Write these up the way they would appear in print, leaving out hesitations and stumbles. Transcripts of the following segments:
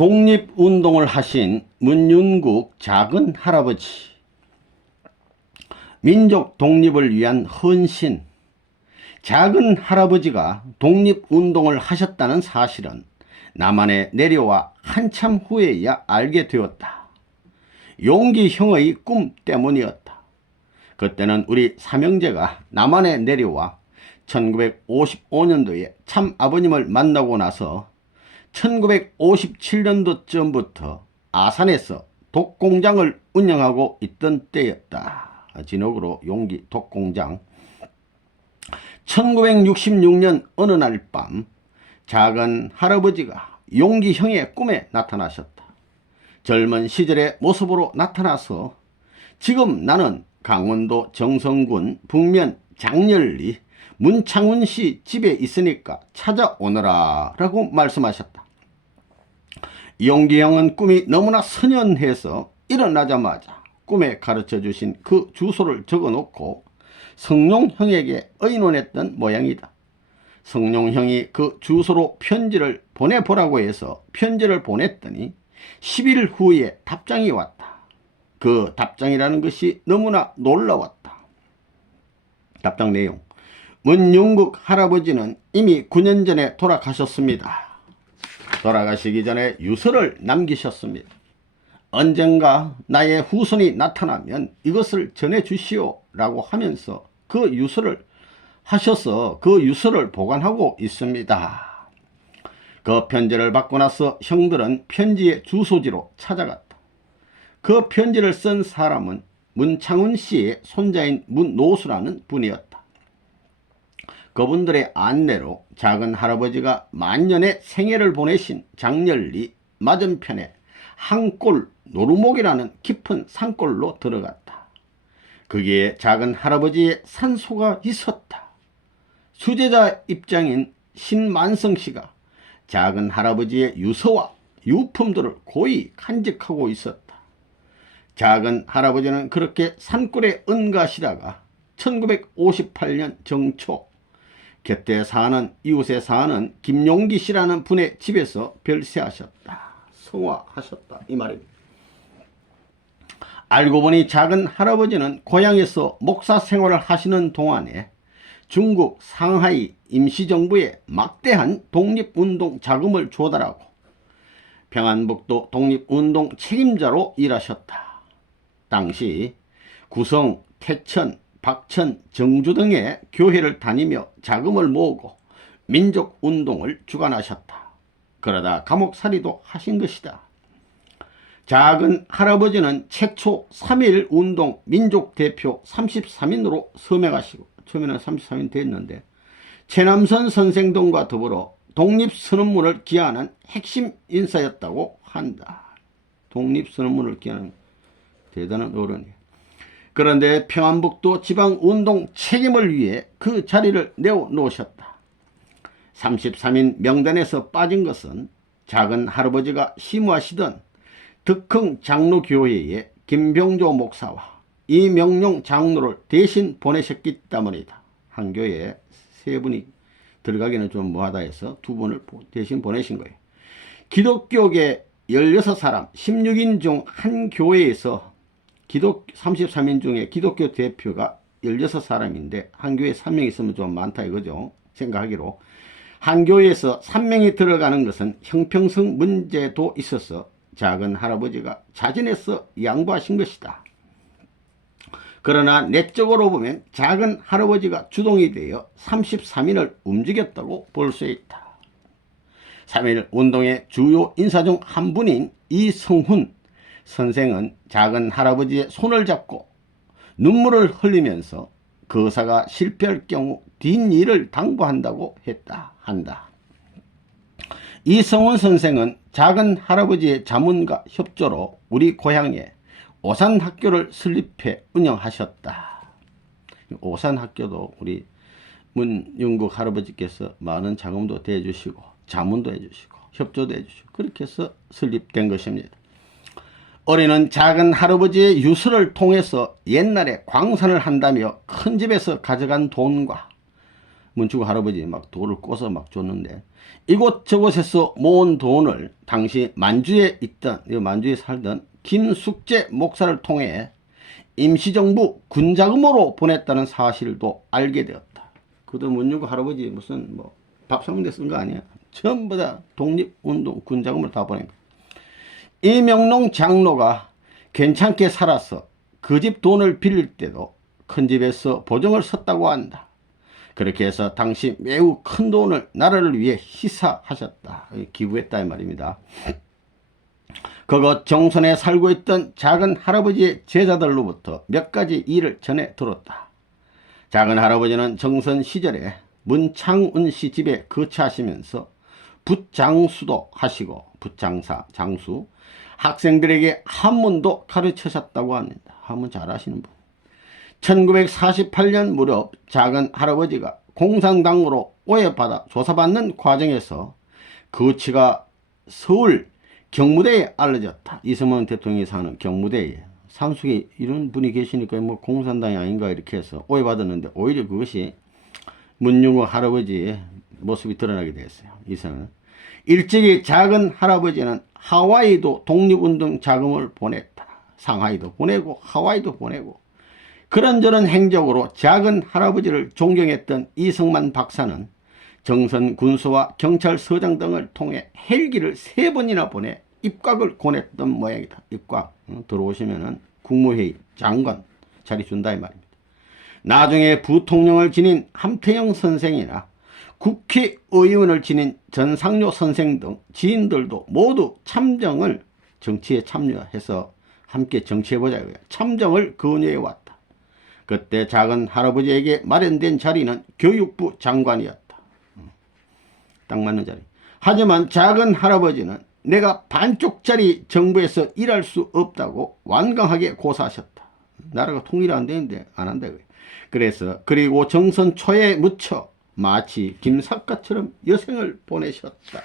독립운동을 하신 문윤국 작은 할아버지, 민족 독립을 위한 헌신. 작은 할아버지가 독립운동을 하셨다는 사실은 남한에 내려와 한참 후에야 알게 되었다. 용기 형의 꿈 때문이었다. 그때는 우리 삼형제가 남한에 내려와 1955년도에 참 아버님을 만나고 나서 1957년도쯤부터 아산에서 독공장을 운영하고 있던 때였다. 진옥으로 용기 독공장. 1966년 어느 날 밤 작은 할아버지가 용기 형의 꿈에 나타나셨다. 젊은 시절의 모습으로 나타나서 지금 나는 강원도 정선군 북면 장렬리 문창훈 씨 집에 있으니까 찾아오너라 라고 말씀하셨다. 용기 형은 꿈이 너무나 선연해서 일어나자마자 꿈에 가르쳐 주신 그 주소를 적어놓고 성룡 형에게 의논했던 모양이다. 성룡 형이 그 주소로 편지를 보내보라고 해서 편지를 보냈더니 10일 후에 답장이 왔다. 그 답장이라는 것이 너무나 놀라웠다. 답장 내용: 문윤국 할아버지는 이미 9년 전에 돌아가셨습니다. 돌아가시기 전에 유서를 남기셨습니다. 언젠가 나의 후손이 나타나면 이것을 전해주시오 라고 하면서 그 유서를 하셔서 그 유서를 보관하고 있습니다. 그 편지를 받고 나서 형들은 편지의 주소지로 찾아갔다. 그 편지를 쓴 사람은 문창훈 씨의 손자인 문노수라는 분이었다. 그분들의 안내로 작은 할아버지가 만년의 생애를 보내신 장렬리 맞은편에 한골 노루목이라는 깊은 산골로 들어갔다. 거기에 작은 할아버지의 산소가 있었다. 수제자 입장인 신만성 씨가 작은 할아버지의 유서와 유품들을 고이 간직하고 있었다. 작은 할아버지는 그렇게 산골에 은가시다가 1958년 정초 곁에 사는 이웃에 사는 김용기 씨라는 분의 집에서 별세하셨다. 성화하셨다 이 말입니다. 알고 보니 작은 할아버지는 고향에서 목사 생활을 하시는 동안에 중국 상하이 임시정부에 막대한 독립운동 자금을 조달하고 평안북도 독립운동 책임자로 일하셨다. 당시 구성, 태천, 박천, 정주 등의 교회를 다니며 자금을 모으고 민족운동을 주관하셨다. 그러다 감옥살이도 하신 것이다. 작은 할아버지는 최초 3.1운동 민족대표 33인으로 서명하시고 처음에는 33인 됐는데 최남선 선생 등과 더불어 독립선언문을 기하는 핵심 인사였다고 한다. 독립선언문을 기하는 대단한 어른이에요. 그런데 평안북도 지방운동 책임을 위해 그 자리를 내어놓으셨다. 33인 명단에서 빠진 것은 작은 할아버지가 심우하시던 덕흥 장로교회의 김병조 목사와 이명룡 장로를 대신 보내셨기 때문이다. 한 교회에 세 분이 들어가기는 좀 뭐하다 해서 두 분을 대신 보내신 거예요. 기독교계 16사람 16인 중 한 교회에서 33인 중에 기독교 대표가 16사람인데 한 교회에 3명 있으면 좀 많다 이거죠. 생각하기로. 한 교회에서 3명이 들어가는 것은 형평성 문제도 있어서 작은 할아버지가 자진해서 양보하신 것이다. 그러나 내적으로 보면 작은 할아버지가 주동이 되어 33인을 움직였다고 볼 수 있다. 3.1 운동의 주요 인사 중 한 분인 이성훈 선생은 작은 할아버지의 손을 잡고 눈물을 흘리면서 거사가 실패할 경우 뒷일을 당부한다고 한다. 이성훈 선생은 작은 할아버지의 자문과 협조로 우리 고향에 오산학교를 설립해 운영하셨다. 오산학교도 우리 문윤국 할아버지께서 많은 자금도 대주시고 자문도 해주시고 협조도 해주시고 그렇게 해서 설립된 것입니다. 올해는 작은 할아버지의 유서를 통해서 옛날에 광산을 한다며 큰 집에서 가져간 돈과 문충국 할아버지 막 돌을 꼬서 막 줬는데, 이곳저곳에서 모은 돈을 당시 만주에 살던 김숙재 목사를 통해 임시정부 군자금으로 보냈다는 사실도 알게 되었다. 그도 문중국 할아버지 무슨 뭐 밥 사는데 쓴 거 아니야. 전부 다 독립운동 군자금으로 다 보낸 거야. 이명농 장로가 괜찮게 살아서 그 집 돈을 빌릴 때도 큰 집에서 보증을 섰다고 한다. 그렇게 해서 당시 매우 큰 돈을 나라를 위해 희사하셨다. 기부했다 이 말입니다. 그것 정선에 살고 있던 작은 할아버지의 제자들로부터 몇 가지 일을 전해 들었다. 작은 할아버지는 정선 시절에 문창운 씨 집에 거처하시면서 붓장수도 하시고, 붓장사, 장수, 학생들에게 한문도 가르치셨다고 합니다. 한문 잘하시는 분. 1948년 무렵 작은 할아버지가 공산당으로 오해받아 조사받는 과정에서 거치가 서울 경무대에 알려졌다. 이승만 대통령이 사는 경무대에 산속에 이런 분이 계시니까 뭐 공산당이 아닌가 이렇게 해서 오해받았는데, 오히려 그것이 문중국 할아버지의 모습이 드러나게 됐어요. 이승은 일찍이 작은 할아버지는 하와이도 독립운동 자금을 보냈다. 상하이도 보내고 하와이도 보내고, 그런저런 행적으로 작은 할아버지를 존경했던 이승만 박사는 정선 군수와 경찰서장 등을 통해 헬기를 3번이나 보내 입각을 권했던 모양이다. 입각 들어오시면은 국무회의 장관 자리 준다 이 말입니다. 나중에 부통령을 지닌 함태영 선생이나 국회의원을 지닌 전상료 선생 등 지인들도 모두 참정을, 정치에 참여해서 함께 정치해보자, 참정을 건의해왔다. 그때 작은 할아버지에게 마련된 자리는 교육부 장관이었다. 딱 맞는 자리. 하지만 작은 할아버지는 내가 반쪽짜리 정부에서 일할 수 없다고 완강하게 고사하셨다. 나라가 통일이 안 되는데 안 한다. 그리고 정선 초에 묻혀 마치 김삿갓처럼 여생을 보내셨다.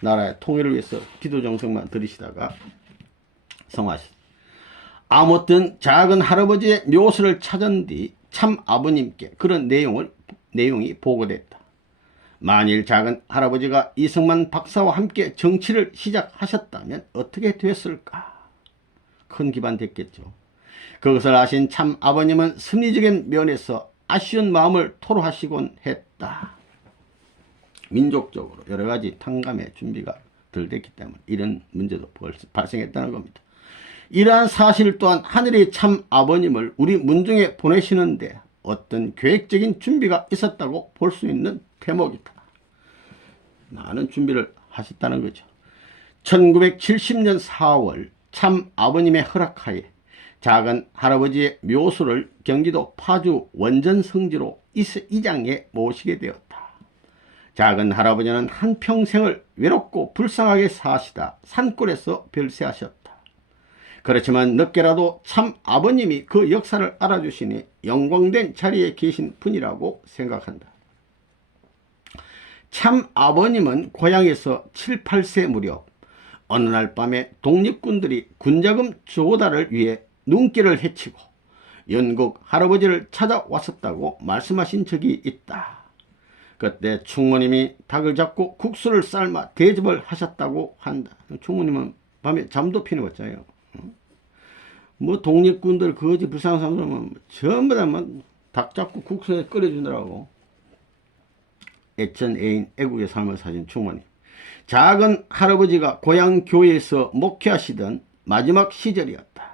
나라의 통일을 위해서 기도정성만 들이시다가 성화하셨다. 아무튼 작은 할아버지의 묘소를 찾은 뒤 참 아버님께 그런 내용이 보고됐다. 만일 작은 할아버지가 이승만 박사와 함께 정치를 시작하셨다면 어떻게 됐을까? 큰 기반 됐겠죠. 그것을 아신 참 아버님은 심리적인 면에서 아쉬운 마음을 토로하시곤 했다. 민족적으로 여러 가지 탕감의 준비가 덜 됐기 때문에 이런 문제도 발생했다는 겁니다. 이러한 사실 또한 하늘의 참 아버님을 우리 문중에 보내시는데 어떤 계획적인 준비가 있었다고 볼 수 있는 대목이다. 많은 준비를 하셨다는 거죠. 1970년 4월 참 아버님의 허락하에 작은 할아버지의 묘소를 경기도 파주 원전성지로 이장에 모시게 되었다. 작은 할아버지는 한평생을 외롭고 불쌍하게 사시다 산골에서 별세하셨다. 그렇지만 늦게라도 참 아버님이 그 역사를 알아주시니 영광된 자리에 계신 분이라고 생각한다. 참 아버님은 고향에서 7, 8세 무렵 어느 날 밤에 독립군들이 군자금 조달을 위해 눈길을 헤치고 영국 할아버지를 찾아왔었다고 말씀하신 적이 있다. 그때 충무님이 닭을 잡고 국수를 삶아 대접을 하셨다고 한다. 충무님은 밤에 잠도 피는 거잖아요. 뭐 독립군들 거지 불쌍한 사람들은 전부 다 닭 잡고 국수에 끓여주느라고 애천 애인 애국의 삶을 사신 충무님. 작은 할아버지가 고향 교회에서 목회하시던 마지막 시절이었다.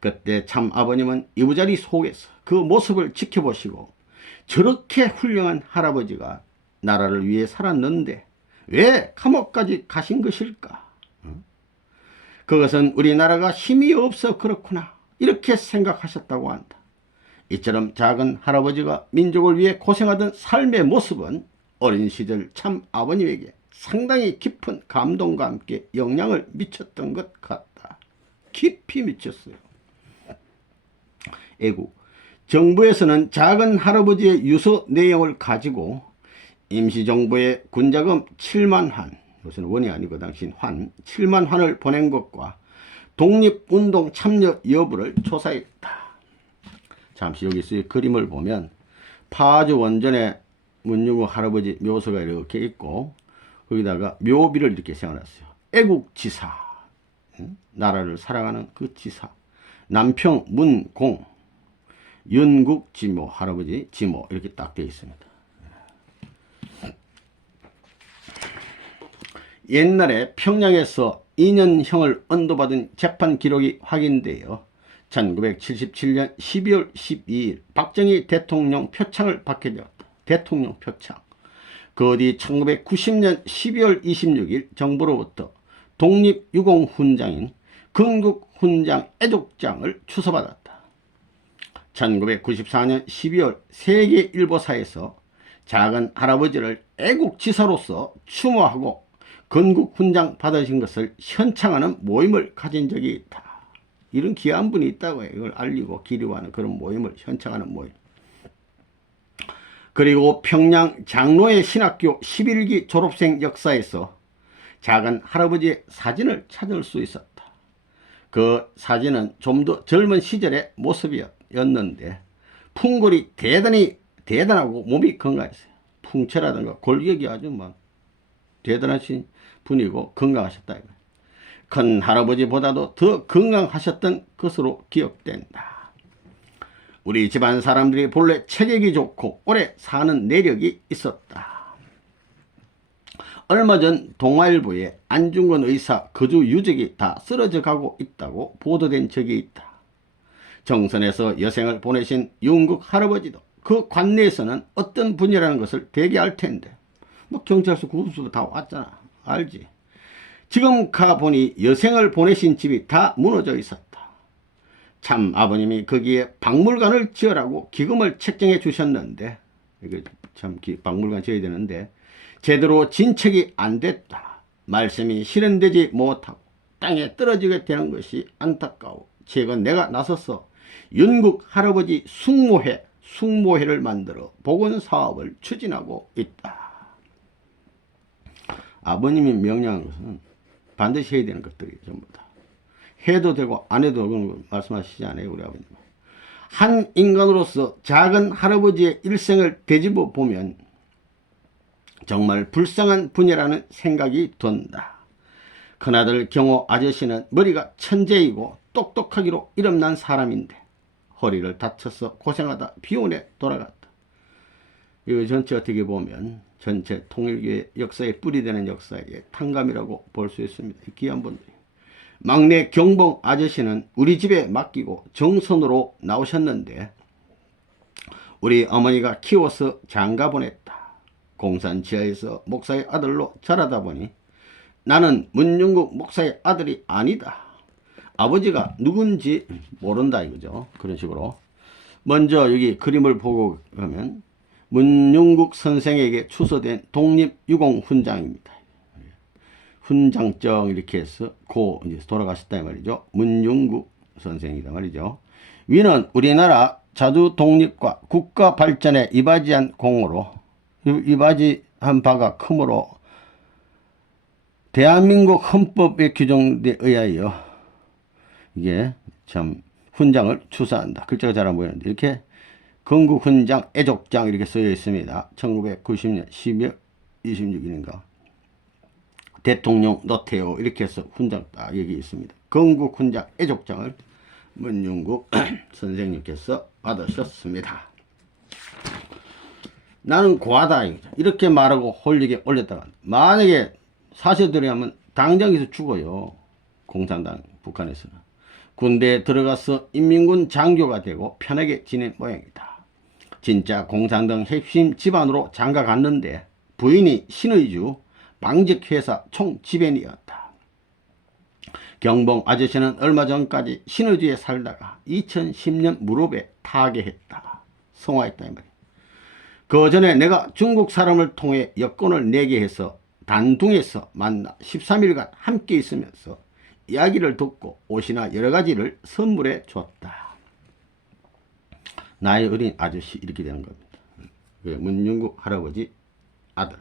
그때 참 아버님은 이부자리 속에서 그 모습을 지켜보시고 저렇게 훌륭한 할아버지가 나라를 위해 살았는데 왜 감옥까지 가신 것일까? 그것은 우리나라가 힘이 없어 그렇구나 이렇게 생각하셨다고 한다. 이처럼 작은 할아버지가 민족을 위해 고생하던 삶의 모습은 어린 시절 참 아버님에게 상당히 깊은 감동과 함께 영향을 미쳤던 것 같다. 깊이 미쳤어요. 애국. 정부에서는 작은 할아버지의 유서 내용을 가지고 임시정부에 군자금 7만 환, 이것은 원이 아니고 당시 환, 7만 환을 보낸 것과 독립운동 참여 여부를 조사했다. 잠시 여기서 그림을 보면 파주 원전에 문중국 할아버지 묘소가 이렇게 있고 거기다가 묘비를 이렇게 세워놨어요. 애국지사, 나라를 사랑하는 그 지사, 남평 문공, 윤국지모 할아버지 지모 이렇게 딱 되어 있습니다. 옛날에 평양에서 2년형을 언도받은 재판 기록이 확인되어 1977년 12월 12일 박정희 대통령 표창을 받게 되었다. 대통령 표창. 그 뒤 1990년 12월 26일 정부로부터 독립유공훈장인 건국훈장 애족장을 추서받았다. 1994년 12월 세계일보사에서 작은 할아버지를 애국지사로서 추모하고 건국훈장 받으신 것을 현창하는 모임을 가진 적이 있다. 이런 귀한 분이 있다고 해요. 이걸 알리고 기리고하는 그런 모임을 현창하는 모임. 그리고 평양 장로의 신학교 11기 졸업생 역사에서 작은 할아버지의 사진을 찾을 수 있었다. 그 사진은 좀 더 젊은 시절의 모습이었는데 풍골이 대단하고 몸이 건강했어요. 풍채라든가 골격이 아주 막 대단하신 분이고 건강하셨다. 큰 할아버지보다도 더 건강하셨던 것으로 기억된다. 우리 집안 사람들이 본래 체격이 좋고 오래 사는 내력이 있었다. 얼마 전 동아일보에 안중근 의사 거주 유적이 다 쓰러져 가고 있다고 보도된 적이 있다. 정선에서 여생을 보내신 윤국 할아버지도 그 관내에서는 어떤 분이라는 것을 대개 알 텐데 뭐 경찰서 구급소도 다 왔잖아. 알지? 지금 가보니 여생을 보내신 집이 다 무너져 있었다. 참 아버님이 거기에 박물관을 지으라고 기금을 책정해 주셨는데 이거 참 박물관 지어야 되는데 제대로 진척이 안 됐다. 말씀이 실현되지 못하고 땅에 떨어지게 되는 것이 안타까워 최근 내가 나서서 윤국 할아버지 숭모회를 만들어 복원사업을 추진하고 있다. 아버님이 명령한 것은 반드시 해야 되는 것들이 전부 다. 해도 되고 안 해도 그런 거 말씀하시지 않아요, 우리 아버님. 한 인간으로서 작은 할아버지의 일생을 되짚어 보면 정말 불쌍한 분이라는 생각이 든다. 큰아들 경호 아저씨는 머리가 천재이고 똑똑하기로 이름난 사람인데 허리를 다쳐서 고생하다 비혼에 돌아갔다. 이거 전체 어떻게 보면 전체 통일교의 역사에 뿌리되는 역사의 탕감이라고 볼 수 있습니다. 귀한 분들이. 막내 경봉 아저씨는 우리 집에 맡기고 정선으로 나오셨는데 우리 어머니가 키워서 장가 보냈다. 공산 지하에서 목사의 아들로 자라다 보니 나는 문중국 목사의 아들이 아니다. 아버지가 누군지 모른다 이거죠. 그런 식으로. 먼저 여기 그림을 보고 가면 문중국 선생에게 추서된 독립유공훈장입니다. 훈장정 이렇게 해서 이제 돌아가셨다 말이죠. 문중국 선생이다 말이죠. 위는 우리나라 자주 독립과 국가 발전에 이바지한 공으로 이바지한 바가 크므로 대한민국 헌법에 규정에 의하여 이게 참 훈장을 추서한다. 글자가 잘 안 보이는데 이렇게 건국훈장 애족장 이렇게 쓰여 있습니다. 1990년 12월 26일인가 대통령 노태우 이렇게 해서 훈장 딱 여기 있습니다. 건국훈장 애족장을 문중국 선생님께서 받으셨습니다. 나는 고하다 이렇게 말하고 홀리게 올렸다가 만약에 사실대로 하면 당장에서 죽어요. 공산당 북한에서는. 군대에 들어가서 인민군 장교가 되고 편하게 지낸 모양이다. 진짜 공산당 핵심 집안으로 장가 갔는데 부인이 신의주 방직회사 총지배인이었다. 경봉 아저씨는 얼마 전까지 신의주에 살다가 2010년 무릎에 타계했다. 성화했다 이 말이야. 그 전에 내가 중국 사람을 통해 여권을 내게 해서 단둥에서 만나 13일간 함께 있으면서 이야기를 듣고 옷이나 여러 가지를 선물해 줬다. 나이 어린 아저씨 이렇게 되는 겁니다. 문중국 할아버지 아들.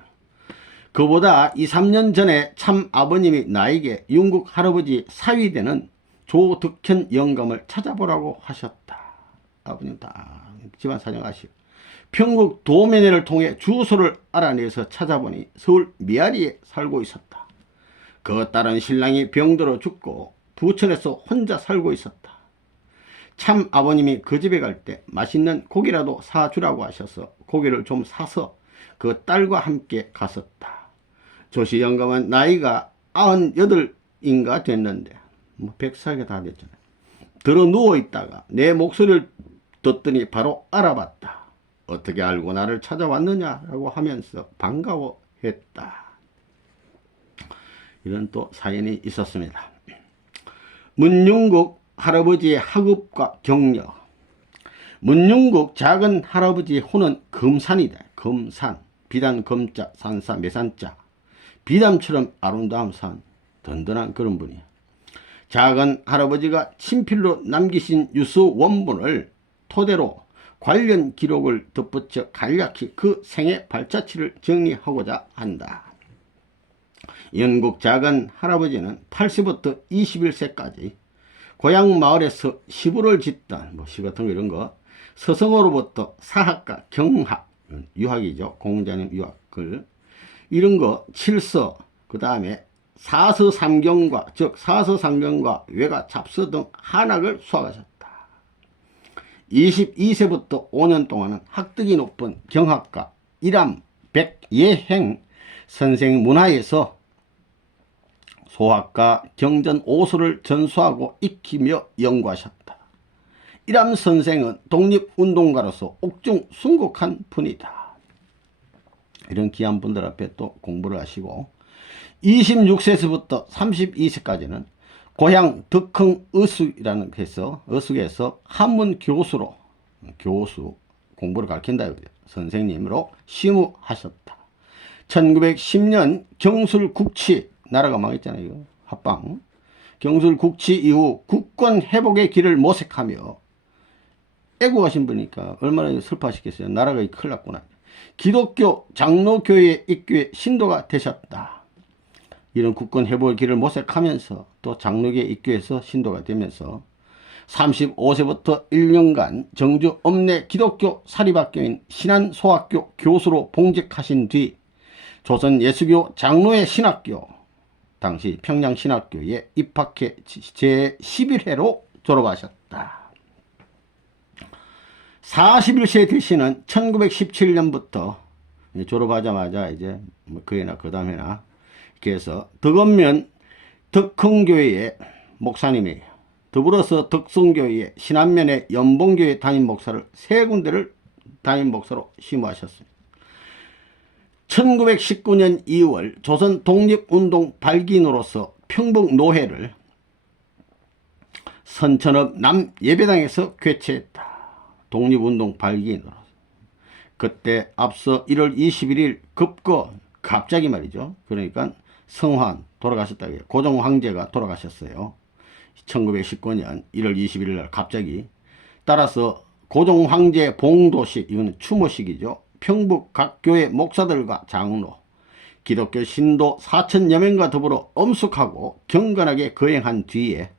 그보다 2, 3년 전에 참 아버님이 나에게 윤국 할아버지 사위 되는 조덕현 영감을 찾아보라고 하셨다. 아버님 다 집안 사정 아시오. 평국 도면회를 통해 주소를 알아내서 찾아보니 서울 미아리에 살고 있었다. 그 딸은 신랑이 병들어 죽고 부천에서 혼자 살고 있었다. 참 아버님이 그 집에 갈 때 맛있는 고기라도 사주라고 하셔서 고기를 좀 사서 그 딸과 함께 갔었다. 조씨 영감은 나이가 98인가 됐는데 100살이 다 됐잖아요. 들어 누워있다가 내 목소리를 듣더니 바로 알아봤다. 어떻게 알고 나를 찾아왔느냐라고 하면서 반가워했다. 이런 또 사연이 있었습니다. 문융국 할아버지의 학업과 격려. 문융국 작은 할아버지의 호는 금산이다. 금산. 비단 금자 산사 매산자. 비담처럼 아름다운 산. 든든한 그런 분이야. 작은 할아버지가 친필로 남기신 유서 원본을 토대로 관련 기록을 덧붙여 간략히 그 생애 발자취를 정리하고자 한다. 영국 작은 할아버지는 80부터 21세까지 고향 마을에서 시부를 짓던 시 같은 거 이런 거 서성어로부터 사학과 경학 유학이죠. 공자님 유학을 이런 거 칠서 그 다음에 사서삼경과 즉 사서삼경과 외가 잡서 등 한학을 수학하셨다. 22세부터 5년 동안은 학득이 높은 경학가 이람 백예행 선생 문화에서 소학과 경전 오수를 전수하고 익히며 연구하셨다. 이람 선생은 독립운동가로서 옥중 순국한 분이다. 이런 귀한 분들 앞에 또 공부를 하시고 26세에서부터 32세까지는 고향 덕흥 어숙이라는 어숙에서 한문 교수로 공부를 가르친다. 선생님으로 심우하셨다. 1910년 경술국치 나라가 망했잖아요. 이거. 합방. 경술국치 이후 국권 회복의 길을 모색하며 애국하신 분이니까 얼마나 슬퍼하시겠어요. 나라가 큰일 났구나. 기독교 장로교회 입교의 신도가 되셨다. 이런 국권 회복의 길을 모색하면서 또 장로교회 입교해서 신도가 되면서 35세부터 1년간 정주 읍내 기독교 사립학교인 신안소학교 교수로 봉직하신 뒤 조선 예수교 장로의 신학교 당시 평양신학교에 입학해 제11회로 졸업하셨다. 41세 되시는 1917년부터 졸업하자마자 이제 그 해나 그 다음 해나 이렇게 해서 덕원면 덕흥교회의 목사님이에요. 더불어서 덕성교회의 신안면의 연봉교회 담임 목사를 세 군데를 담임 목사로 심우하셨습니다. 1919년 2월 조선 독립운동 발기인으로서 평북노회를 선천읍 남예배당에서 개최했다. 독립운동 발기인으로서. 그때 앞서 1월 21일 갑자기 말이죠. 그러니까 성환 돌아가셨다고 해요. 고종 황제가 돌아가셨어요. 1919년 1월 21일 날 갑자기. 따라서 고종 황제 봉도식, 이거는 추모식이죠. 평북 각 교회 목사들과 장로, 기독교 신도 4천여 명과 더불어 엄숙하고 경건하게 거행한 뒤에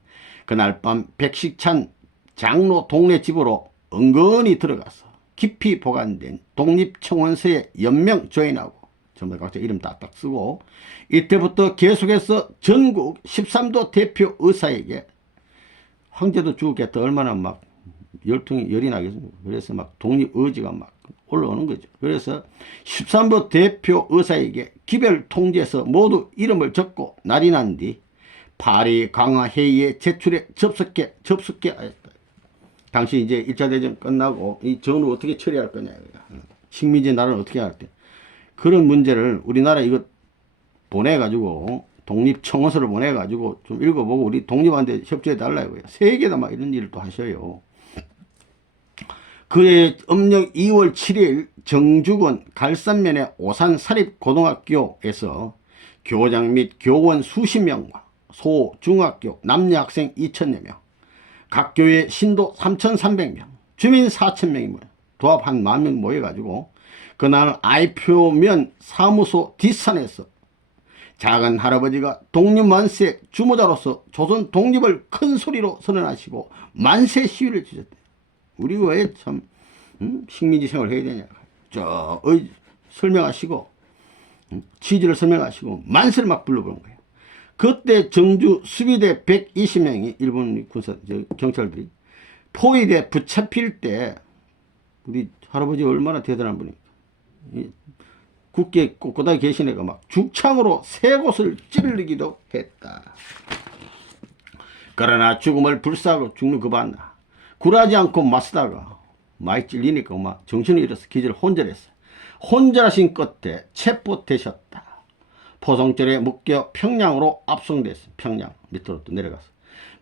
그날 밤 백식찬 장로 동네 집으로 은근히 들어가서 깊이 보관된 독립청원서에 연명 조인하고 전부 각자 이름 딱딱 쓰고 이때부터 계속해서 전국 13도 대표 의사에게 황제도 죽었겠다 얼마나 막 열이 나겠습니까. 그래서 막 독립 의지가 막 올라오는 거죠. 그래서 13도 대표 의사에게 기별 통지에서 모두 이름을 적고 날이 난 뒤 파리 강화 회의에 제출에 접속해 하였다. 당시 이제 1차 대전 끝나고 이 전후 어떻게 처리할 거냐. 식민지 나라를 어떻게 할 때. 그런 문제를 우리나라 이거 보내가지고 독립청원서를 보내가지고 좀 읽어보고 우리 독립한테 협조해 달라고요. 세계다 막 이런 일을 또 하셔요. 그해 음력 2월 7일 정주군 갈산면의 오산사립고등학교에서 교장 및 교원 수십 명과 소, 중학교, 남녀 학생 2천여 명, 각 교회 신도 3,300명, 주민 4,000명이 모여 도합 한 10,000명 모여가지고 그날 아이표면 사무소 뒷산에서 작은 할아버지가 독립만세 주모자로서 조선 독립을 큰 소리로 선언하시고 만세 시위를 주셨대요. 우리 왜 참 식민지 생활을 해야 되냐. 설명하시고 취지를 설명하시고 만세를 막 불러보는 거예요. 그때 정주 수비대 120명이 일본 군사 경찰들이 포위대 붙잡힐 때 우리 할아버지 얼마나 대단한 분입니까? 굳게 꼿꼿하게 계신 애가 막 죽창으로 세 곳을 찔르기도 했다. 그러나 죽음을 불사하고 죽는 그 반나 굴하지 않고 맞서다가 많이 찔리니까 막 정신을 잃어서 기절 혼절했어. 혼절하신 끝에 체포되셨다. 포송절에 묶여 평양으로 압송됐어. 평양 밑으로 또 내려갔어.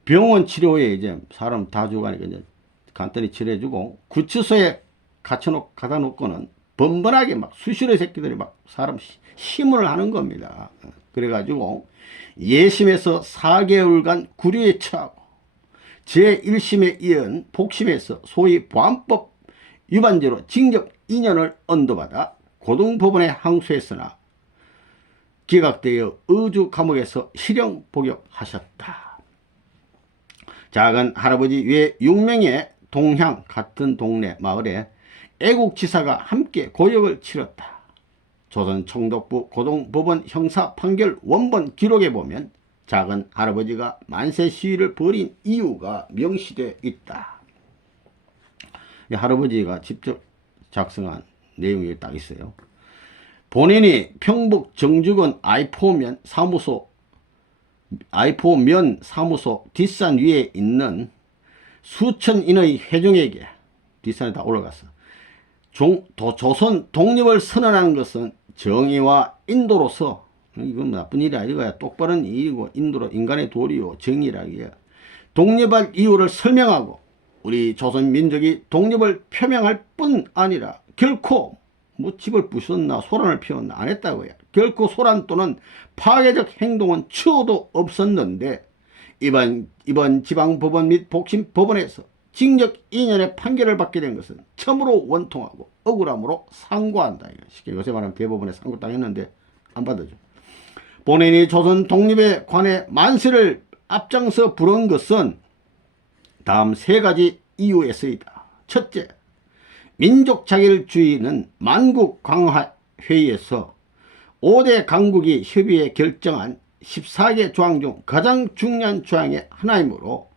병원 치료에 이제 사람 다 죽어가니까 이제 간단히 치료해주고 구치소에 가다 놓고는 번번하게 막 수시로 새끼들이 막 사람 심문을 하는 겁니다. 그래가지고 예심에서 4개월간 구류에 처하고 제1심에 이은 복심에서 소위 보안법 위반죄로 징역 2년을 언도받아 고등법원에 항소했으나 기각되어 의주 감옥에서 실형 복역하셨다. 작은 할아버지 외 6명의 동향 같은 동네 마을에 애국지사가 함께 고역을 치렀다. 조선 총독부 고등법원 형사 판결 원본 기록에 보면 작은 할아버지가 만세 시위를 벌인 이유가 명시되어 있다. 이 할아버지가 직접 작성한 내용이 딱 있어요. 본인이 평북 정주군 아이포면 사무소 뒷산 위에 있는 수천인의 회중에게 뒷산에 다 올라갔어. 조선 독립을 선언하는 것은 정의와 인도로서 이건 나쁜 일이 아니고야 똑바른 일이고 인도로 인간의 도리요 정의라기야. 독립할 이유를 설명하고 우리 조선 민족이 독립을 표명할 뿐 아니라 결코 뭐 집을 부쉈나 소란을 피웠나 안 했다고요. 결코 소란 또는 파괴적 행동은 추호도 없었는데 이번 지방법원 및 복심법원에서 징역 2년의 판결을 받게 된 것은 참으로 원통하고 억울함으로 상고한다. 쉽게 요새 말하면 대법원에 상고당했는데 안 받아줘. 본인이 조선 독립에 관해 만세를 앞장서 부른 것은 다음 세 가지 이유에서이다. 첫째, 민족 자결주의는 만국 강화 회의에서 5대 강국이 협의해 결정한 14개 조항 중 가장 중요한 조항의 하나이므로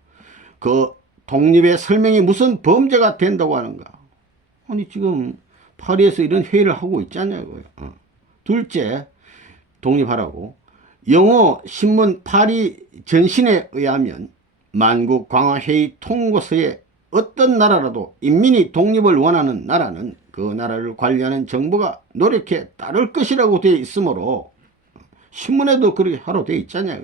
그 독립의 설명이 무슨 범죄가 된다고 하는가. 아니 지금 파리에서 이런 회의를 하고 있잖아요. 둘째, 독립하라고. 영어 신문 파리 전신에 의하면 만국 강화 회의 통고서에 어떤 나라라도 인민이 독립을 원하는 나라는 그 나라를 관리하는 정부가 노력해 따를 것이라고 되어 있으므로 신문에도 그렇게 하러 되어 있잖아요.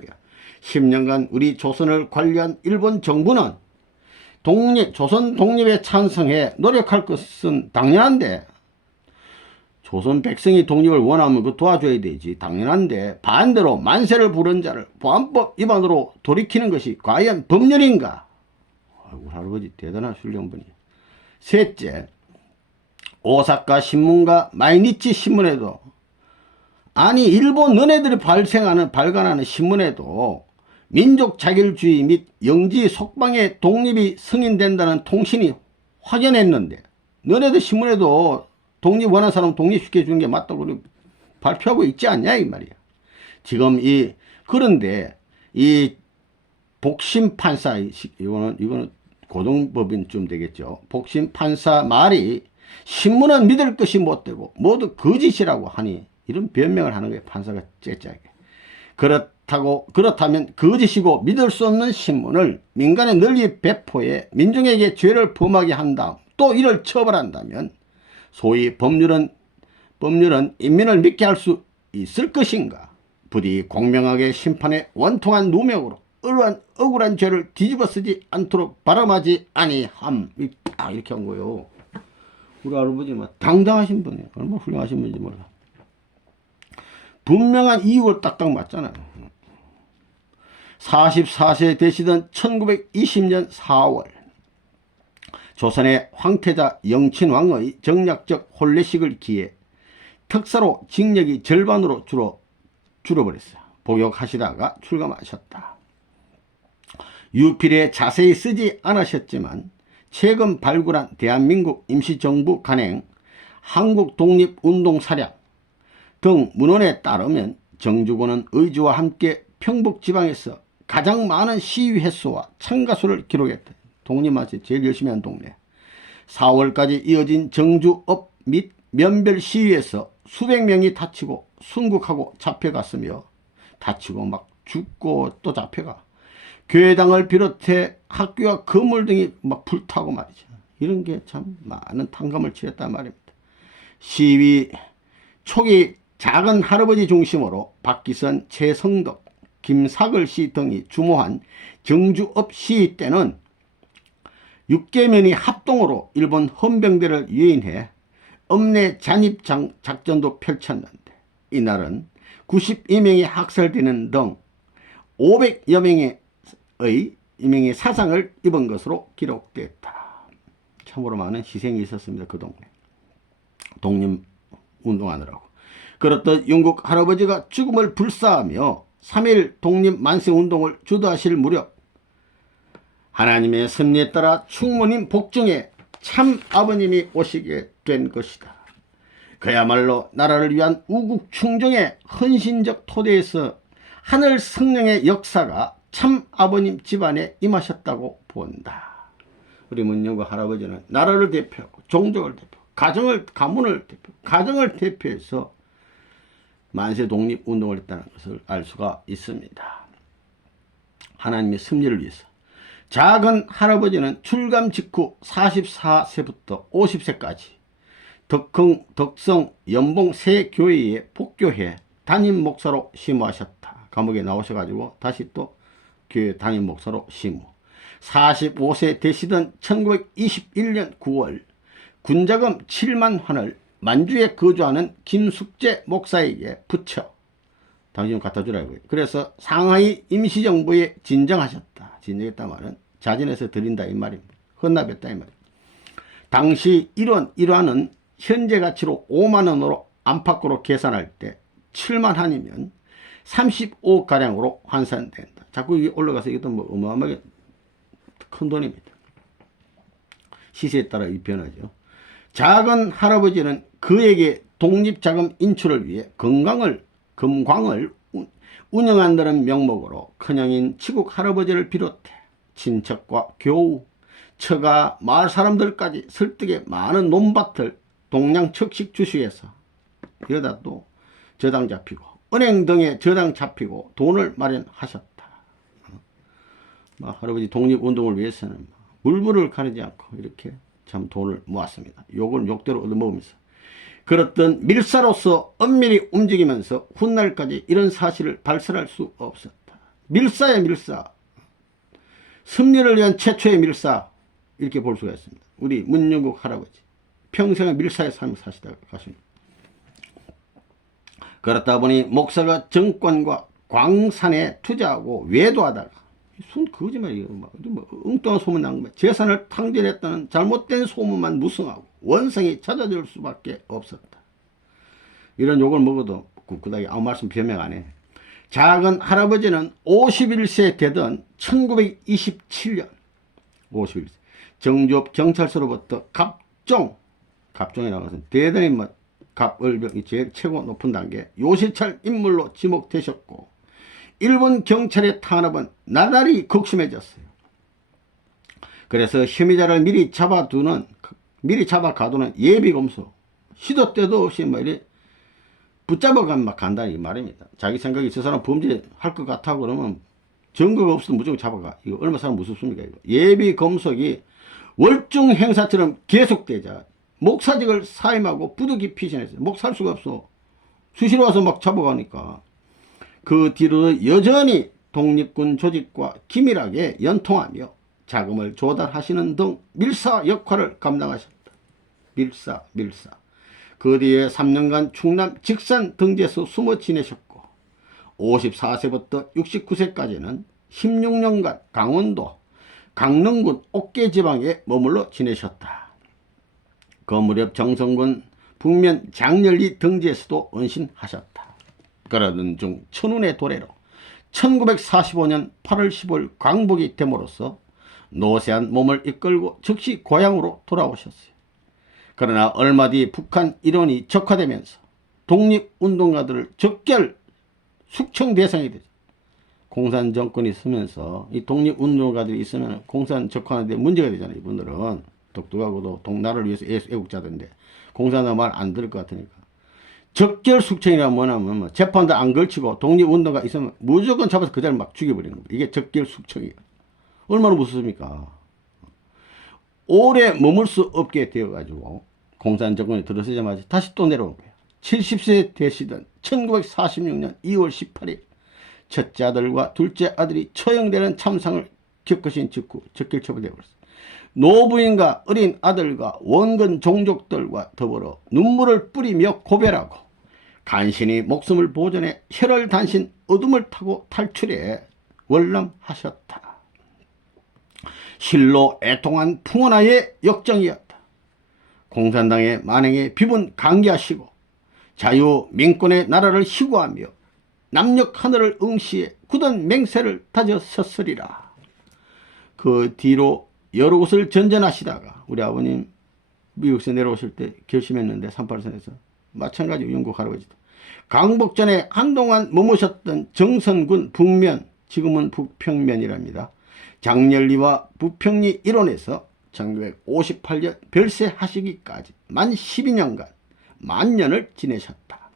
10년간 우리 조선을 관리한 일본 정부는 조선 독립에 찬성해 노력할 것은 당연한데 조선 백성이 독립을 원하면 그 도와줘야 되지. 당연한데 반대로 만세를 부른 자를 보안법 위반으로 돌이키는 것이 과연 법률인가? 우리 할아버지 대단한 훌륭분이야. 셋째, 오사카 신문과 마이니치 신문에도 아니 일본 너네들이 발간하는 신문에도 민족 자결주의 및 영지 속방의 독립이 승인된다는 통신이 확연했는데 너네들 신문에도 독립 원하는 사람 독립시켜 주는 게 맞다고 발표하고 있지 않냐 이 말이야. 지금 그런데 이 복심 판사 이거는 고등법인쯤 되겠죠. 복심 판사 말이 신문은 믿을 것이 못되고 모두 거짓이라고 하니 이런 변명을 하는 거예요. 판사가 째째하게. 그렇다면 거짓이고 믿을 수 없는 신문을 민간에 널리 배포해 민중에게 죄를 범하게 한 다음 또 이를 처벌한다면 소위 법률은 인민을 믿게 할 수 있을 것인가? 부디 공명하게 심판의 원통한 누명으로 억울한 죄를 뒤집어 쓰지 않도록 바람하지 아니함. 이렇게 한 거예요. 우리 할아버지 당당하신 분이에요. 얼마나 훌륭하신 분인지 몰라. 분명한 이유를 딱딱 맞잖아요. 44세 되시던 1920년 4월 조선의 황태자 영친왕의 정략적 혼례식을 기해 특사로 징역이 절반으로 줄어버렸어요. 복역하시다가 출감하셨다. 유필에 자세히 쓰지 않으셨지만 최근 발굴한 대한민국 임시정부 간행 한국독립운동사량 등 문헌에 따르면 정주군은 의주와 함께 평북지방에서 가장 많은 시위 횟수와 참가수를 기록했다. 독립만세 제일 열심히 한 동네. 4월까지 이어진 정주업 및 면별 시위에서 수백 명이 다치고 순국하고 잡혀갔으며, 다치고 막 죽고 또 잡혀가. 교회당을 비롯해 학교와 건물 등이 막 불타고 말이죠. 이런 게 참 많은 탕감을 치렀단 말입니다. 시위 초기 작은 할아버지 중심으로 박기선, 최성덕, 김사글 씨 등이 주모한 정주업 시위 때는 육계면이 합동으로 일본 헌병대를 유인해 읍내 잔입 작전도 펼쳤는데, 이날은 92명이 학살되는 등 500여 명의 사상을 입은 것으로 기록됐다. 참으로 많은 희생이 있었습니다. 그 동네 독립운동하느라고. 그렇듯 영국 할아버지가 죽음을 불사하며 3.1 독립만세운동을 주도하실 무렵 하나님의 섭리에 따라 충무님 복중에 참 아버님이 오시게 된 것이다. 그야말로 나라를 위한 우국 충정의 헌신적 토대에서 하늘 성령의 역사가 참 아버님 집안에 임하셨다고 본다. 우리 문영구 할아버지는 나라를 대표하고 종족을 대표하고 가문을 대표, 가정을 대표해서 만세 독립운동을 했다는 것을 알 수가 있습니다. 하나님의 섭리를 위해서. 작은 할아버지는 출감 직후 44세부터 50세까지 덕성 연봉 세 교회에 복교해 담임 목사로 심무하셨다. 감옥에 나오셔가지고 다시 또 교회 담임 목사로 심무. 45세 되시던 1921년 9월 군자금 7만 환을 만주에 거주하는 김숙재 목사에게 붙여 당신 갖다 주라고요. 그래서 상하이 임시정부에 진정하셨다. 진정했단 말은 자진해서 드린다 이 말입니다. 헌납했다 이 말입니다. 당시 1원은 현재 가치로 5만 원으로 안팎으로 계산할 때 7만 한이면 35가량으로 환산된다. 자꾸 이게 올라가서 이것도 뭐 어마어마하게 큰 돈입니다. 시세에 따라 이 변하죠. 작은 할아버지는 그에게 독립자금 인출을 위해 금광을 운영한다는 명목으로 큰형인 치국 할아버지를 비롯해 친척과 교우, 처가, 마을 사람들까지 설득에 많은 논밭을 동양척식 주식에서 여기다 또 저당 잡히고 은행 등에 저당 잡히고 돈을 마련하셨다. 할아버지 독립운동을 위해서는 물불을 가리지 않고 이렇게 참 돈을 모았습니다. 욕을 욕대로 얻어먹으면서. 그렇던 밀사로서 엄밀히 움직이면서 훗날까지 이런 사실을 발설할 수 없었다. 밀사야 밀사. 섭리를 위한 최초의 밀사, 이렇게 볼 수가 있습니다. 우리 문영국 할아버지 평생을 밀사의 삶을 사시다가 가십니다. 그렇다 보니 목사가 정권과 광산에 투자하고 외도하다가 순 거짓말이에요. 뭐 엉뚱한 소문 난 거야. 재산을 탕진했다는 잘못된 소문만 무성하고 원성이 찾아줄 수밖에 없었다. 이런 욕을 먹어도 굳하게 아무 말씀 변명 안 해. 작은 할아버지는 51세 되던 1927년 51세 정주업 경찰서로부터 갑종이라고 해서 대단히 갑을병이 제일 최고 높은 단계 요시찰 인물로 지목되셨고 일본 경찰의 탄압은 나날이 극심해졌어요. 그래서 혐의자를 미리 잡아가두는 예비검소 시도 때도 없이 이래 붙잡아가면 막 간다 이 말입니다. 자기 생각이 저 사람 범죄할 것 같아 그러면 증거가 없어도 무조건 잡아가. 이거 얼마 사람 무섭습니까? 이거. 예비검속이 월중 행사처럼 계속되자 목사직을 사임하고 부득이 피신했어요. 목살 수가 없어. 수시로 와서 막 잡아가니까. 그 뒤로 여전히 독립군 조직과 긴밀하게 연통하며 자금을 조달하시는 등 밀사 역할을 감당하셨다. 밀사. 그 뒤에 3년간 충남 직산 등지에서 숨어 지내셨고 54세부터 69세까지는 16년간 강원도 강릉군 옥계지방에 머물러 지내셨다. 그 무렵 정성군 북면 장렬리 등지에서도 은신하셨다. 그러던 중 천운의 도래로 1945년 8월 15일 광복이 됨으로써 노쇠한 몸을 이끌고 즉시 고향으로 돌아오셨어요. 그러나 얼마 뒤 북한 일원이 적화되면서 독립운동가들을 적결 숙청 대상이 되죠. 공산 정권이 있으면서 이 독립운동가들이 있으면 공산 적화하는데 문제가 되잖아요. 이분들은 독특하고도 나라를 위해서 애국자들인데 공산당 말 안 들을 것 같으니까. 적결 숙청이란 뭐냐면 뭐 재판도 안 걸치고 독립운동가 있으면 무조건 잡아서 그 자리에 막 죽여버리는 겁니다. 이게 적결 숙청이에요. 얼마나 무섭습니까? 오래 머물 수 없게 되어가지고 공산 정권이 들어서자마자 다시 또 내려온 거예요. 70세 되시던 1946년 2월 18일 첫째 아들과 둘째 아들이 처형되는 참상을 겪으신 직후 적결 처분되어버렸어요. 노부인과 어린 아들과 원근 종족들과 더불어 눈물을 뿌리며 고별하고 간신히 목숨을 보존해 혈혈단신 어둠을 타고 탈출해 월남하셨다. 실로 애통한 풍원아의 역정이었다. 공산당의 만행에 비분 강기하시고 자유민권의 나라를 희구하며 남녘 하늘을 응시해 굳은 맹세를 다졌었으리라. 그 뒤로 여러 곳을 전전하시다가 우리 아버님 미국에서 내려오실 때 결심했는데 38선에서 마찬가지로 영국 할아버지도 강복전에 한동안 머무셨던 정선군 북면, 지금은 북평면이랍니다. 장렬리와 부평리 일원에서 1958년 별세하시기까지 만 12년간 만년을 지내셨다.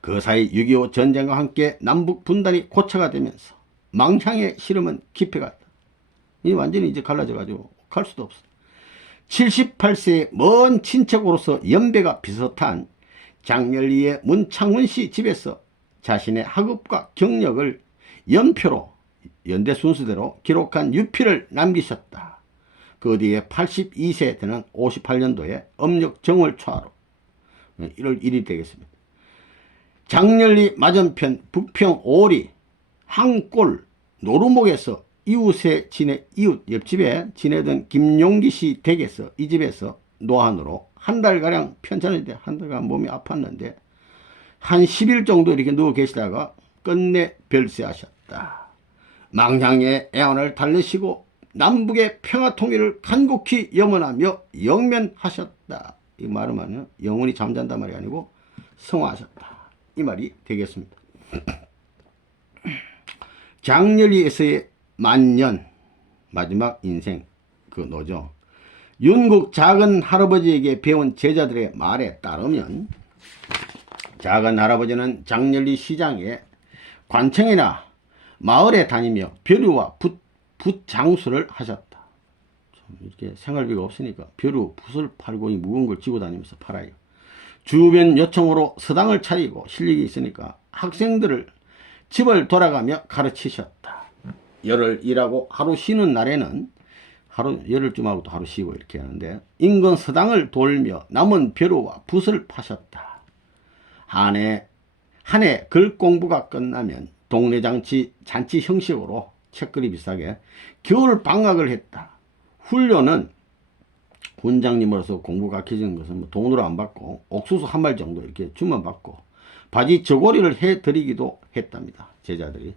그 사이 6.25 전쟁과 함께 남북 분단이 고착화 되면서 망향의 시름은 깊어갔다. 이 완전히 이제 갈라져가지고 갈 수도 없어. 78세의 먼 친척으로서 연배가 비슷한 장렬리의 문창훈 씨 집에서 자신의 학업과 경력을 연표로 연대 순서대로 기록한 유필을 남기셨다. 그 뒤에 82세 되는 58년도에 음력 정월 초하루 1월 1일 되겠습니다. 장렬리 맞은편 부평 오리 항골 노루목에서 이웃에 이웃 옆집에 지내던 김용기 씨 댁에서 이 집에서 노안으로 한 달가량 편찮은데 한 달간 몸이 아팠는데 한 10일 정도 이렇게 누워 계시다가 끝내 별세하셨다. 망향의 애환을 달래시고 남북의 평화통일을 간곡히 염원하며 영면하셨다. 이 말은 영원히 잠잔다 말이 아니고 성화하셨다. 이 말이 되겠습니다. 장렬리에서의 만년 마지막 인생 그 노죠. 윤국 작은 할아버지에게 배운 제자들의 말에 따르면 작은 할아버지는 장렬리 시장에 관청이나 마을에 다니며 벼루와 붓장수를 하셨다. 이렇게 생활비가 없으니까 벼루, 붓을 팔고 이 무거운 걸 지고 다니면서 팔아요. 주변 요청으로 서당을 차리고 실력이 있으니까 학생들을 집을 돌아가며 가르치셨다. 열흘 일하고 하루 쉬는 날에는 하루 열흘쯤 하고 또 하루 쉬고 이렇게 하는데 인근 서당을 돌며 남은 벼루와 붓을 파셨다. 한 해 글 공부가 끝나면 동네 잔치 형식으로 책거리 비싸게 겨울 방학을 했다. 훈련은 군장님으로서 공부 가르쳐주는 것은 뭐 돈으로 안 받고 옥수수 한 말 정도 이렇게 주문 받고 바지 저고리를 해드리기도 했답니다. 제자들이.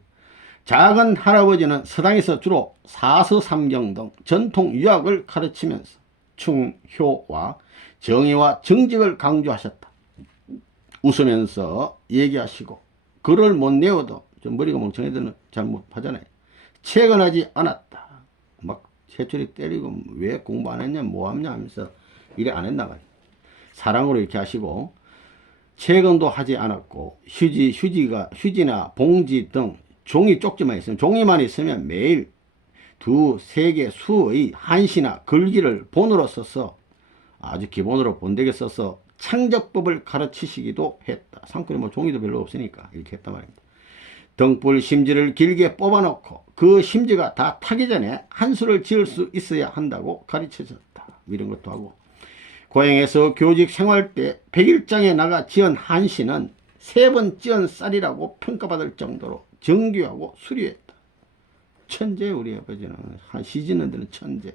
작은 할아버지는 서당에서 주로 사서삼경 등 전통 유학을 가르치면서 충효와 정의와 정직을 강조하셨다. 웃으면서 얘기하시고 글을 못 내어도 좀 머리가 멍청한 애들은 잘 못하잖아요. 채근하지 않았다. 막 새초리 때리고 왜 공부 안 했냐 뭐 하냐 하면서 일을 안 했나 봐요. 사랑으로 이렇게 하시고 채근도 하지 않았고 휴지나 봉지 등 종이 쪽지만 있으면 종이만 있으면 매일 2-3개 수의 한시나 글귀를 본으로 써서 아주 기본으로 본데게 써서 창작법을 가르치시기도 했다. 상권에 뭐 종이도 별로 없으니까 이렇게 했단 말입니다. 등불 심지를 길게 뽑아놓고 그 심지가 다 타기 전에 한 수를 지을 수 있어야 한다고 가르쳐줬다. 이런 것도 하고 고향에서 교직 생활 때 100일장에 나가 지은 한시는 3번 지은 쌀이라고 평가받을 정도로 정교하고 수려했다. 천재 우리 아버지는 한 시짓는 데는 천재.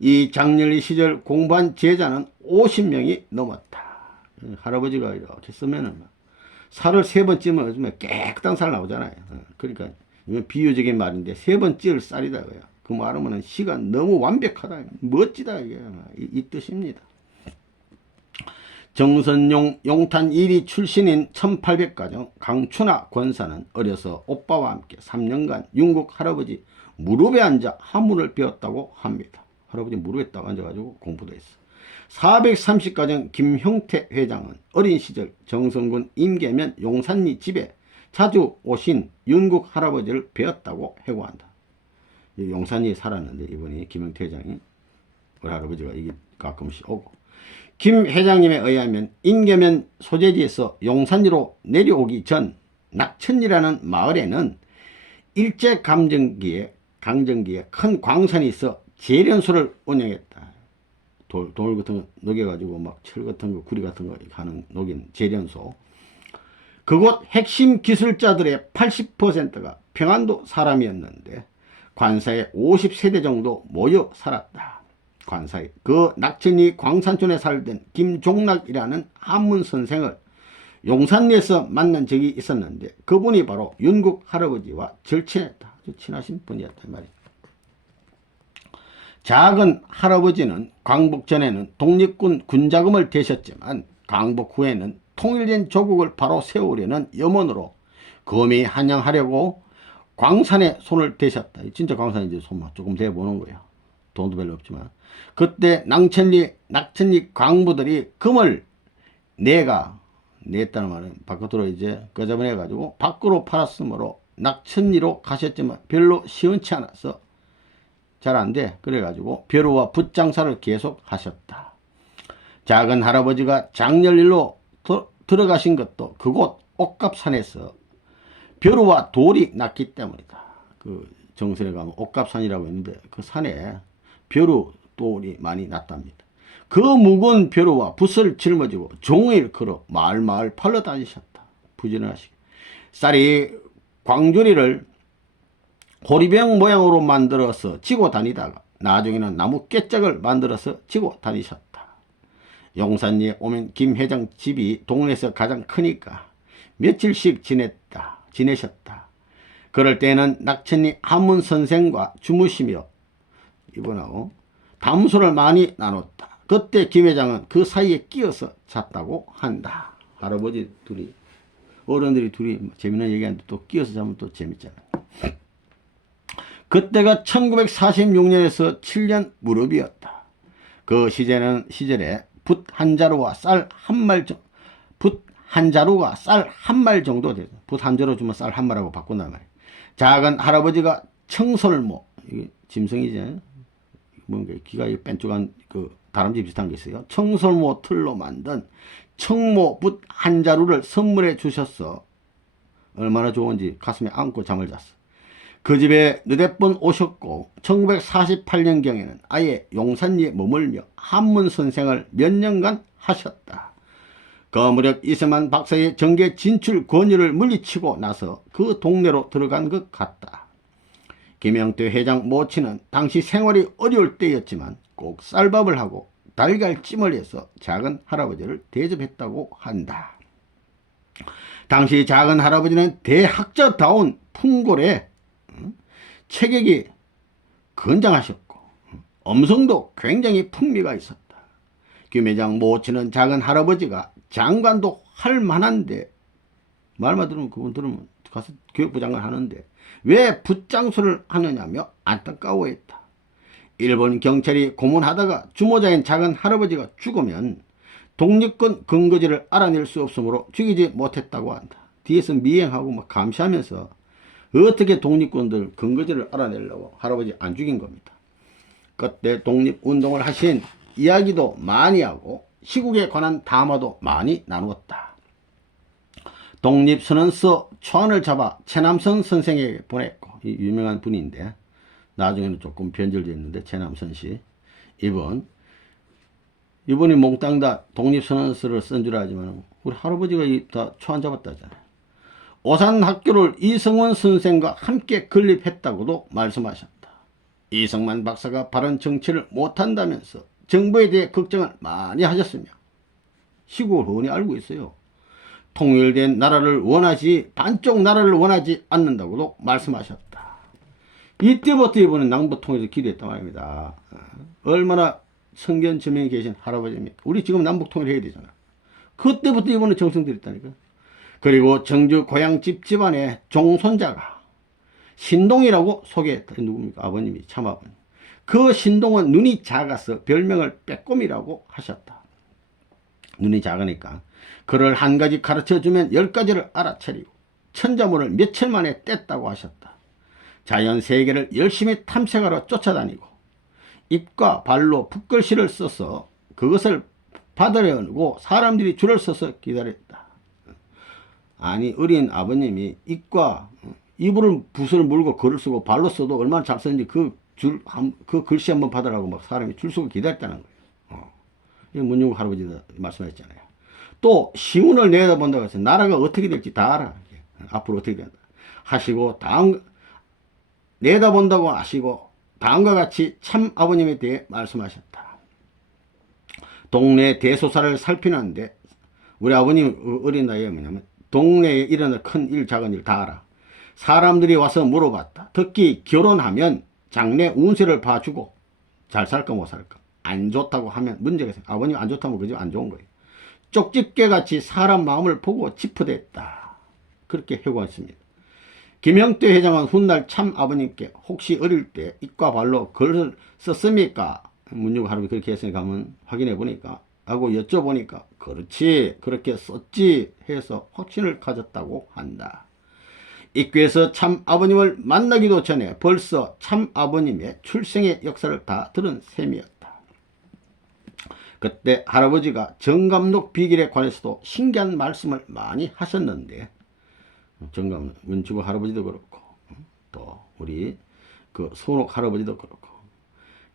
이 장렬리 시절 공부한 제자는 50명이 넘었다. 할아버지가 이렇게 쓰면은 살을 3번 찌면 요즘에 깨끗한 살 나오잖아요. 그러니까 이건 비유적인 말인데 3번 찌을 쌀이다. 그 말하면은 시가 너무 완벽하다. 멋지다. 이게 이 뜻입니다. 정선용 용탄 1위 출신인 1800가정 강춘하 권사는 어려서 오빠와 함께 3년간 윤국 할아버지 무릎에 앉아 한문을 배웠다고 합니다. 할아버지 무릎에 딱 앉아가지고 공부도 했어. 430가정 김형태 회장은 어린 시절 정선군 임계면 용산리 집에 자주 오신 윤국 할아버지를 배웠다고 해고한다. 용산리에 살았는데 이분이 김형태 회장이 우리 할아버지가 이게 가끔씩 오고, 김 회장님에 의하면 임계면 소재지에서 용산리로 내려오기 전 낙천리라는 마을에는 일제강점기에 큰 광산이 있어 재련소를 운영했다. 돌 같은 거 녹여가지고 막 철 같은 거, 구리 같은 거 하는 녹인 재련소. 그곳 핵심 기술자들의 80%가 평안도 사람이었는데 관사에 50세대 정도 모여 살았다. 관사에 그 낙천리 광산촌에 살던 김종락이라는 한문 선생을 용산리에서 만난 적이 있었는데 그분이 바로 윤국 할아버지와 절친했다. 아주 친하신 분이었단 말이에요. 작은 할아버지는 광복 전에는 독립군 군자금을 대셨지만 광복 후에는 통일된 조국을 바로 세우려는 염원으로 검이 한양하려고 광산에 손을 대셨다. 진짜 광산에 이제 손 조금 대보는 거예요. 돈도 별로 없지만. 그때 낙천리 광부들이 금을 냈다는 말은 바깥으로 이제 끄집어내가지고 밖으로 팔았으므로 낙천리로 가셨지만 별로 시원치 않아서 잘 안 돼. 그래가지고 벼루와 붓장사를 계속 하셨다. 작은 할아버지가 장렬일로 들어가신 것도 그곳 옥갑산에서 벼루와 돌이 났기 때문이다. 그 정선에 가면 옥갑산이라고 있는데 그 산에 벼루 돌이 많이 났답니다. 그 묵은 벼루와 붓을 짊어지고 종일 걸어 마을 팔러 다니셨다. 부지런하시게. 쌀이 광주리를 호리병 모양으로 만들어서 지고 다니다가 나중에는 나무 깨짝을 만들어서 지고 다니셨다. 용산리에 오면 김 회장 집이 동네에서 가장 크니까 며칠씩 지내셨다. 그럴 때는 낙천리 한문 선생과 주무시며 이분하고 담소를 많이 나눴다. 그때 김 회장은 그 사이에 끼어서 잤다고 한다. 할아버지 둘이, 어른들이 둘이 재미난 얘기하는데 또 끼어서 자면 또 재밌잖아. 그때가 1946년에서 7년 무렵이었다. 그 시절에 붓 한 자루가 쌀 한 말 정도 되다. 붓 한 자루 주면 쌀 한 말하고 바꾼단 말이야. 작은 할아버지가 청설모, 이게 짐승이지, 뭔가 귀가 뺀쪽한 그 다람쥐 비슷한 게 있어요. 청설모 틀로 만든 청모 붓 한 자루를 선물해 주셨어. 얼마나 좋은지 가슴에 안고 잠을 잤어. 그 집에 너댓 번 오셨고 1948년경에는 아예 용산리에 머물며 한문 선생을 몇 년간 하셨다. 그 무렵 이세만 박사의 정계 진출 권유를 물리치고 나서 그 동네로 들어간 것 같다. 김영태 회장 모친은 당시 생활이 어려울 때였지만 꼭 쌀밥을 하고 달걀찜을 해서 작은 할아버지를 대접했다고 한다. 당시 작은 할아버지는 대학자다운 풍골에 체격이 건장하셨고 음성도 굉장히 풍미가 있었다. 김 회장 모친은 작은 할아버지가 장관도 할 만한데, 말만 들으면 그분 들으면 가서 교육부 장관 하는데 왜 붓장수를 하느냐며 안타까워했다. 일본 경찰이 고문하다가 주모자인 작은 할아버지가 죽으면 독립군 근거지를 알아낼 수 없으므로 죽이지 못했다고 한다. 뒤에서 미행하고 막 감시하면서 어떻게 독립군들 근거지를 알아내려고 할아버지 안 죽인 겁니다. 그때 독립운동을 하신 이야기도 많이 하고 시국에 관한 담화도 많이 나누었다. 독립선언서 초안을 잡아 최남선 선생에게 보냈고, 이 유명한 분인데 나중에는 조금 변절됐는데 최남선 씨, 이분이 몽땅 다 독립선언서를 쓴 줄 알지만 우리 할아버지가 다 초안 잡았다잖아요. 오산학교를 이성원 선생과 함께 건립했다고도 말씀하셨다. 이성만 박사가 바른 정치를 못한다면서 정부에 대해 걱정을 많이 하셨으며 시국을 훤히 알고 있어요. 통일된 나라를 반쪽 나라를 원하지 않는다고도 말씀하셨다. 이때부터 이번에 남북통일을 기도했단 말입니다. 얼마나 성견 저명이 계신 할아버지입니까? 우리 지금 남북통일 해야 되잖아. 그때부터 이번에 정성 들였다니까. 그리고 정주 고향집 집안의 종손자가 신동이라고 소개했다. 누굽니까? 아버님이, 참아버님. 그 신동은 눈이 작아서 별명을 빼꼼이라고 하셨다. 눈이 작으니까 그를 한 가지 가르쳐주면 10가지를 알아차리고 천자문을 며칠 만에 뗐다고 하셨다. 자연 세계를 열심히 탐색하러 쫓아다니고 입과 발로 붓글씨를 써서 그것을 받으려고 사람들이 줄을 서서 기다렸다. 아니, 어린 아버님이 입으로 붓을 물고 글을 쓰고 발로 써도 얼마나 잘 썼는지 그 글씨 한번 받으라고 막 사람이 줄 서고 기다렸다는 거예요. 이거 문중국 할아버지도 말씀하셨잖아요. 또 시운을 내다본다고 해서 나라가 어떻게 될지 다 알아. 앞으로 어떻게 된다 하시고 내다본다고 하시고 다음과 같이 참 아버님에 대해 말씀하셨다. 동네 대소사를 살피는데 우리 아버님 어린 나이에 뭐냐면 동네에 일어날 큰 일 작은 일 다 알아. 사람들이 와서 물어봤다. 특히 결혼하면 장래 운세를 봐주고 잘 살까 못 살까. 안 좋다고 하면 문제가 있어요. 아버님 안 좋다면 그저 안 좋은 거예요. 쪽집게같이 사람 마음을 보고 짚어댔다. 그렇게 해고했습니다. 김형태 회장은 훗날 참 아버님께 혹시 어릴 때 입과 발로 글을 썼습니까? 문중 할아버지 그렇게 했으니까 한번 확인해 보니까 하고 여쭤보니까 그렇지 그렇게 썼지 해서 확신을 가졌다고 한다. 입구에서 참 아버님을 만나기도 전에 벌써 참 아버님의 출생의 역사를 다 들은 셈이었다. 그때 할아버지가 정감록 비결에 관해서도 신기한 말씀을 많이 하셨는데 정감록 문치구 할아버지도 그렇고 또 우리 그 손옥 할아버지도 그렇고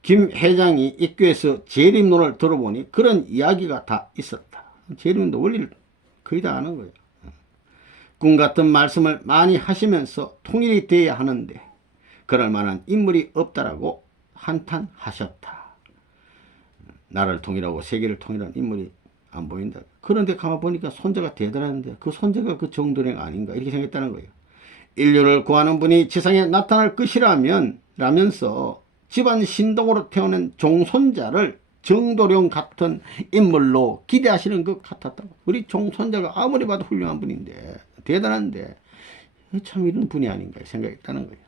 김 회장이 입구에서 재림론을 들어보니 그런 이야기가 다 있었다. 재림론도 원리를 거의 다 아는 거예요. 꿈같은 말씀을 많이 하시면서 통일이 되어야 하는데 그럴 만한 인물이 없다라고 한탄하셨다. 나라를 통일하고 세계를 통일한 인물이 안 보인다. 그런데 가만 보니까 손자가 대단한데 그 손자가 그 정도령 아닌가 이렇게 생겼다는 거예요. 인류를 구하는 분이 지상에 나타날 것이라면 라면서 집안 신동으로 태어난 종손자를 정도령 같은 인물로 기대하시는 것 같았다고. 우리 종손자가 아무리 봐도 훌륭한 분인데 대단한데 참 이런 분이 아닌가 생각했다는 거예요.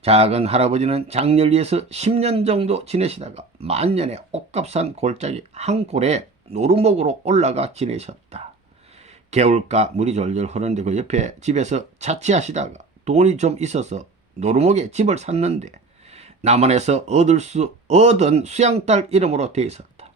작은 할아버지는 장렬리에서 10년 정도 지내시다가 만년에 옥갑산 골짜기 한 골에 노루목으로 올라가 지내셨다. 개울가 물이 졸졸 흐르는데 그 옆에 집에서 자취하시다가 돈이 좀 있어서 노루목에 집을 샀는데 남한에서 얻은 수양딸 이름으로 되어 있었다.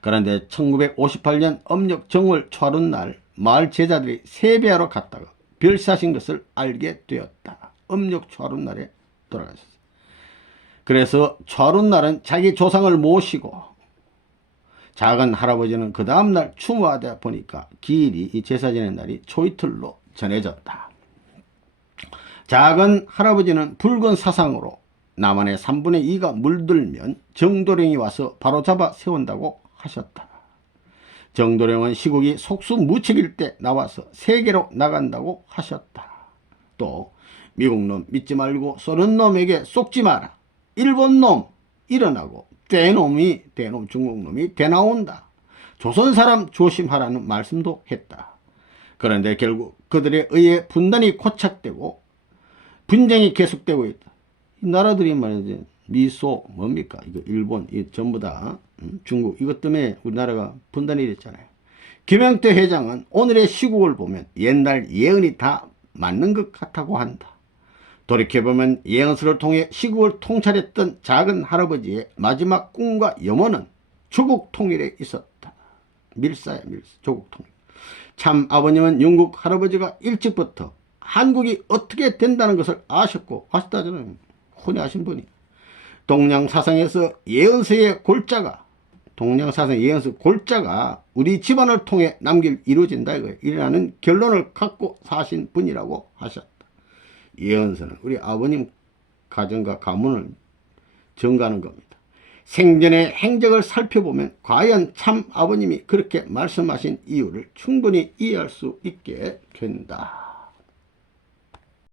그런데 1958년 âm 정월 초하룻날 마을 제자들이 세배하러 갔다가 별사신 것을 알게 되었다. âm 초하룻날에 돌아가셨어요. 그래서 초하룻날은 자기 조상을 모시고 작은 할아버지는 그 다음날 추모하다 보니까 기일이 이 제사 지낸 날이 초이틀로 전해졌다. 작은 할아버지는 붉은 사상으로 남한의 3분의 2가 물들면 정도령이 와서 바로잡아 세운다고 하셨다. 정도령은 시국이 속수무책일 때 나와서 세계로 나간다고 하셨다. 또 미국놈 믿지 말고 쏘는 놈에게 속지 마라. 일본놈 일어나고 대놈 중국놈이 대나온다. 조선사람 조심하라는 말씀도 했다. 그런데 결국 그들에 의해 분단이 고착되고 분쟁이 계속되고 있다. 이 나라들이 말이지 미소 뭡니까? 이거 일본 이 전부 다 중국 이것 때문에 우리나라가 분단이 됐잖아요. 김영태 회장은 오늘의 시국을 보면 옛날 예언이 다 맞는 것 같다고 한다. 돌이켜보면 예언서를 통해 시국을 통찰했던 작은 할아버지의 마지막 꿈과 염원은 조국 통일에 있었다. 밀사야 밀사 조국 통일. 참 아버님은 영국 할아버지가 일찍부터 한국이 어떻게 된다는 것을 아셨고 아셨다잖아요. 혼이 아신 분이. 동양사상에서 예언서의 골자가 예언서 골자가 우리 집안을 통해 이루어진다 이거예요. 이라는 결론을 갖고 사신 분이라고 하셨다. 예언서는 우리 아버님 가정과 가문을 정가하는 겁니다. 생전의 행적을 살펴보면 과연 참 아버님이 그렇게 말씀하신 이유를 충분히 이해할 수 있게 된다.